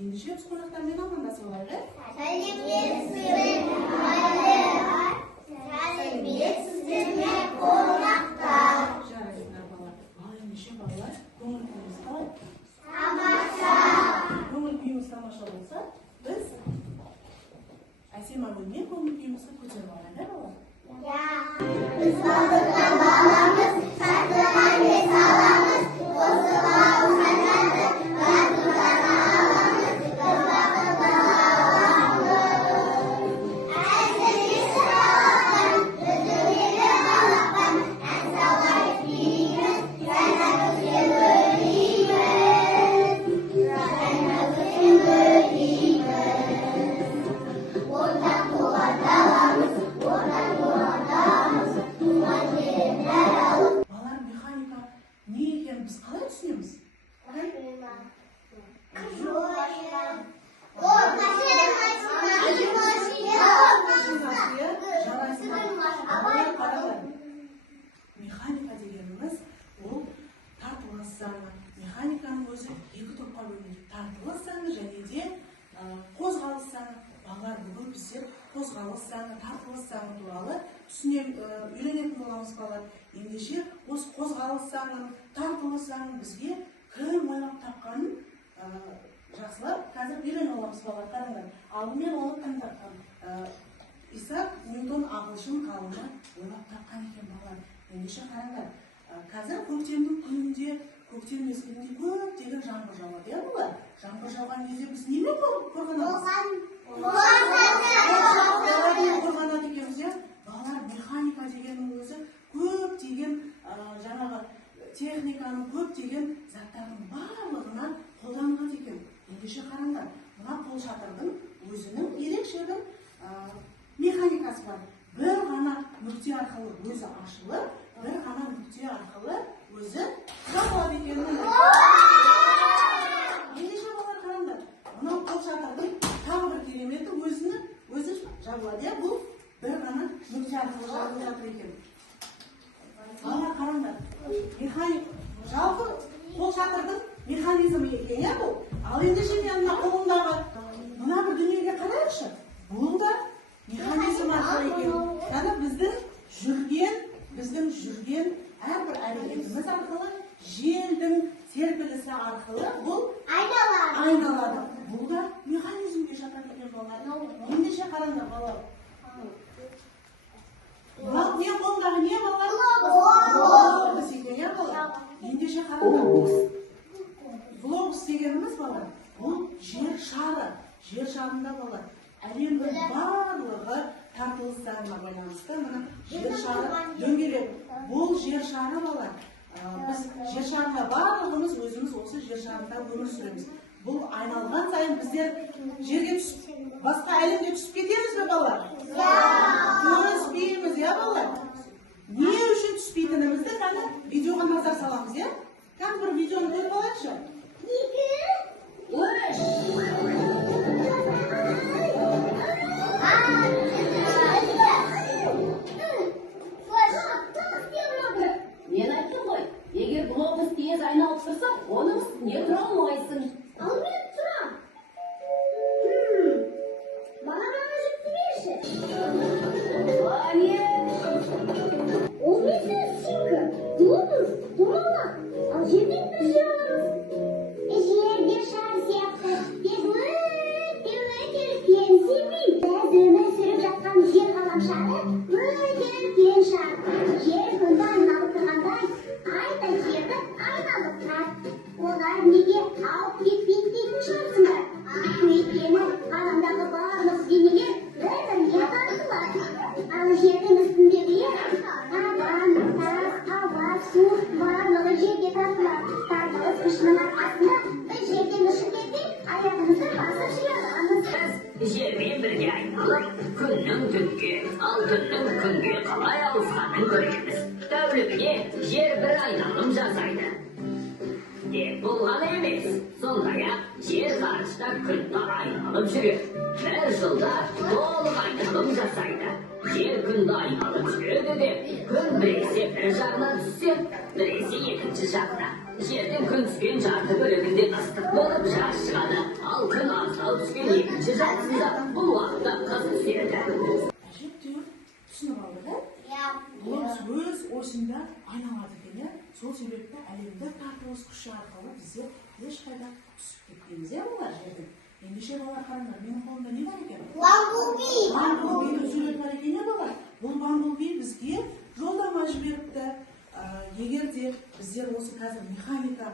Ендеше біз қонақтармен амандасып алайық. Сәлеметсіздер ме қонақтар? Жарайсыздар балалар. Ал ендеше балалар, көңіл күйіміз қалай? Тамаша. Көңіл күйіміз тамаша болса, біз әсем әуенмен көңіл күйімізді көтеріп алайық, балалар? Біз балдықтан баламыз, қасығанды саламыз, қосылау қанаты, батылдана аламыз, ұрпағымызды аламыз. Әзірге сұралған, үзіледі қалапқан, ән салайық дейміз, жанымызбен бөлейміз, жанымызбен бөлейміз. Отан туған даламыз, отан туған даламыз, туған жерін алып. Балалар, механика не екенін біз қалай түсінеміз? Механика дегеніміз ол тартылыс заңы. Механиканың өзі екі топқа бөлінеді. Тартылыс заңы және де қозғалыс заңы. Балалар, бүгін біздер қозғалыс заңы, тартылыс заңы туралы үйренетін боламыз балалар. Ендеше осы қозғалыс заңын, тартылыс заңын бізге кім ойлап тапқанын жақсылап қазір үйреніп аламыз балалар. Қараңдар, алдымен оны кім тапқан? Исаак Ньютон ағылшын ғалымы ойлап тапқан екен балалар. Ендеше қараңдар, қазір көктемнің күнінде, көктем мезгілінде көптеген жаңбыр жауады, иә балалар? Жаңбыр жауған кезде біз немен қорғанамыз? Қорғанады екенбіз, иә? Балалар, механика дегеннің өзі көптеген жаңағы техниканың, көптеген заттардың барлығына қолданылады екен. Ендеше қараңдар, мына қолшатырдың өзінің ерекше бір механикасы бар. Бір ғана нүкте арқылы өзі ашылып, бір ғана нүкте арқылы өзі жабылады екен. Ендеше балалар, қараңдар, мынау қолшатырдың тағы бір кереметі өзі жабылады. Бұл бір ғана нүкте арқылы жабылып жатыр екен. Балалар, қараңдар, жалпы қолшатырдың механизмі екен, иә бұл? Ал ендеше мен мына қолымдағы мына бір дүниеге қарайықшы. Бұл да механизм арқылы екен. Яғни біздің жүрген әрбір әрекетіміз арқылы, желдің серпілісі арқылы бұл айналады. Бұл да механизмге жатады екен балалар. Ендеше қараңдар балалар. Мен қолымдағы не балалар? Глобус екен, иә балалар? Ендеше қараңдар. Глобус дегеніміз балалар, бұл жер шары. Жер шарында балалар. Әлемнің барлығы тартылыс заңына байланысты. Мына жер шары дөңгелек. Бұл жер шары балалар. Біз жер шарында барлығымыз өзіміз осы жер шарында өмір сүреміз. Бұл айналған сайын біздер жерге түсіп, басқа әлемге түсіп кетеміз бе балалар? Түспейміз, иә балалар? Не үшін түспейтінімізді қана видеоға назар саламыз, иә? Кәм бір видеоны көріп алайықшы? Мен айттым ғой, егер глобус тез айналып тұрса, оның үстіне тұра алмайсың. Ал мен тұрам. Маған жүкті берші. Ол несі симка? Глобус, домалақ. Ал жерден бір жер аламыз. Жерде шар сияқты. Тек өте үлкен семей. Біз өмір сүріп жатқан жер ғаламшары өте үлкен шар. Жер күнді айналып тұрғандай, айта жерді айналып тұрады. Олар неге ауып кетпейді дейтін шығарсыңдар. Өйткені ғаламдағы барлық денелер бір-біріне тартылады. Ал жердің үстіндегілер адам, тас, ауа, су барлығы жерге тартылады. Тартылыс күшінің арқасында біз жерден ұшып кетпей, аяғымызды басып жүре аламыз. Жермен бірге айналып, күннің түнге, ал түннің күнге қалай ауысқанын көреміз. Тәулігіне жер бір айналым жасайды. Тек бұл ғана емес, сондай-ақ жер ғарышта күнді айналып жүреді. Бір жылда толық айналым жасайды. жер күнді айналып жүреді деп, күн біресе бір жағынан түссе, біресе екінші жағына. Жердің күн түскен жарты бөлігінде ыстық болып жаз шығады, ал күн аздау түскен екінші жартысында бұл уақытта қыс түседі. Әжептәуір түсініп алды да? Бұл өз осында айналады екен, иә? Сол себепті әлемді тартылыс күші арқылы біздер ешқайда түсіп кетпейміз, иә олар жердің? Ендеше балалар қараңдар, менің қолымда не бар екен? Бамблби сурет бар екен, иә балалар? Бұл бамблби бізге жолдама жіберіпті. Егер де біздер осы қазір механика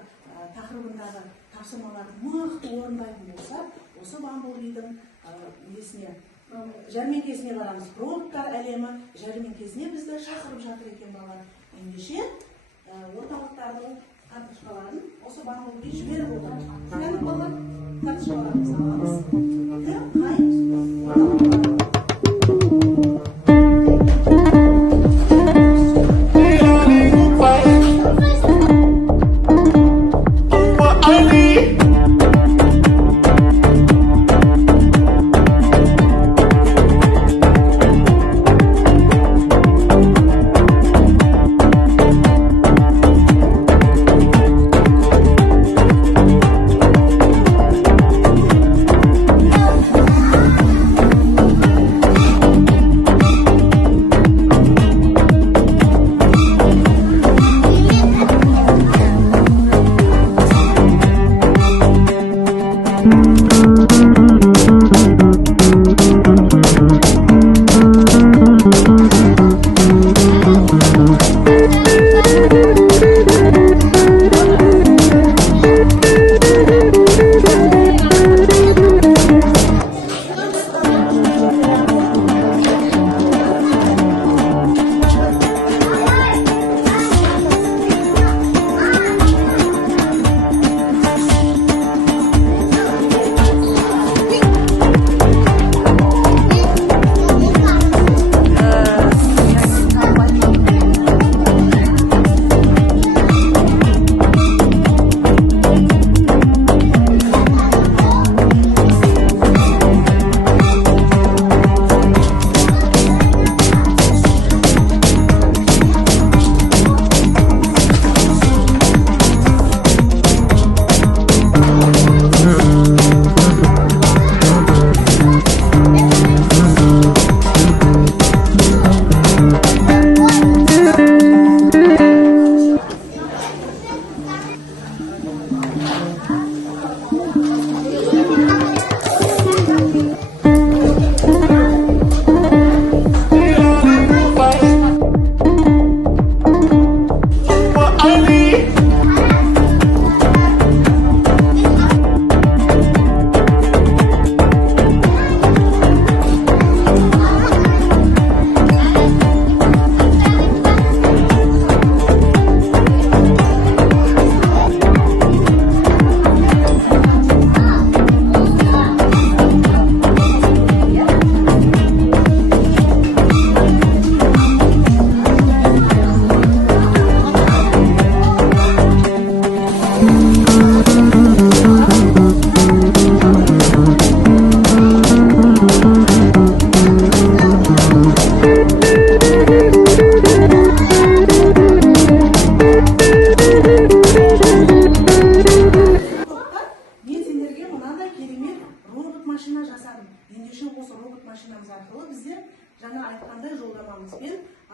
тақырыбындағы тапсырмаларды мықты орындайтын болса, осы бамблбидің жәрмеңкесіне барамыз. Роботтар әлемі жәрмеңкесіне бізді шақырып жатыр екен балалар. Ендеше орталықтардың карточкаларын осы бамблби жіберіп отыр. Қайын балалар карточкаларымызды аламыз.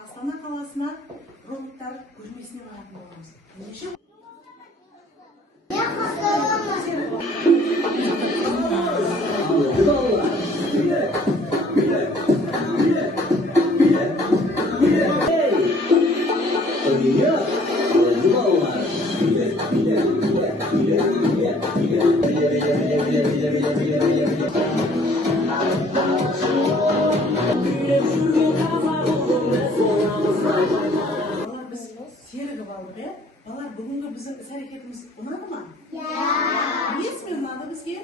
Астана қаласына роботтар көрмесіне баратын боламыз. Ендеше балалар, бүгінгі біздің іс-әрекетіміз ұнады ма? Несімен ұнады бізге?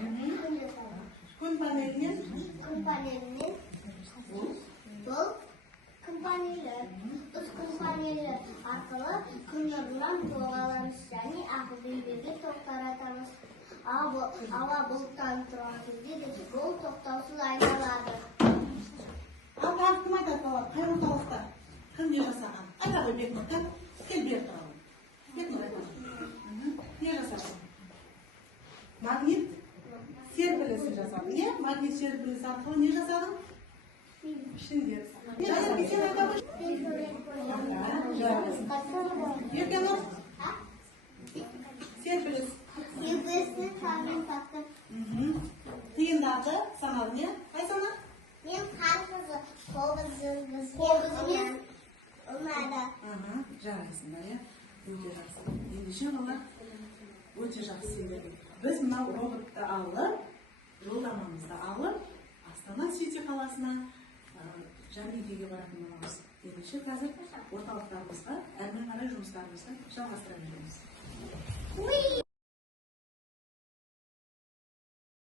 Күн панелінен? Күн панелінен. Бұл күн панелі. Біз күн панелі арқылы күн нұрынан тоқ аламыз және ақылды үйлерге тоқ таратамыз. Ауа бұлттан тұрған кезде де бұл тоқтаусыз айналады. бірақ кім айтады балалар, қай орталықта кім не жасаған? Айта ғой Бекнұр, кел бері тұрalım. Бекнұр айтады. Не жасаған? Магнит серпілісі жасадың, иә? Магнит серпілісі арқылы не жасадың? Пішіндер. Жанерке, сен айта ғой. Бекнұр? Серпіліс. Серпілісті санын таптым. Тиындарды санадың, иә? Қай санар? Мен қарқызы, қобызымен ұнады. Жарайсыңдар, иә? Өте жақсы. Ендеше балалар, өте жақсы сендерге. Біз мынау роботты алып, жолдамамызды алып, Астана Сити қаласына Жармекеге баратын боламыз. Ендеше қазір орталықтарымызға әрмен қарай жұмыстарымызды жалғастыра береміз.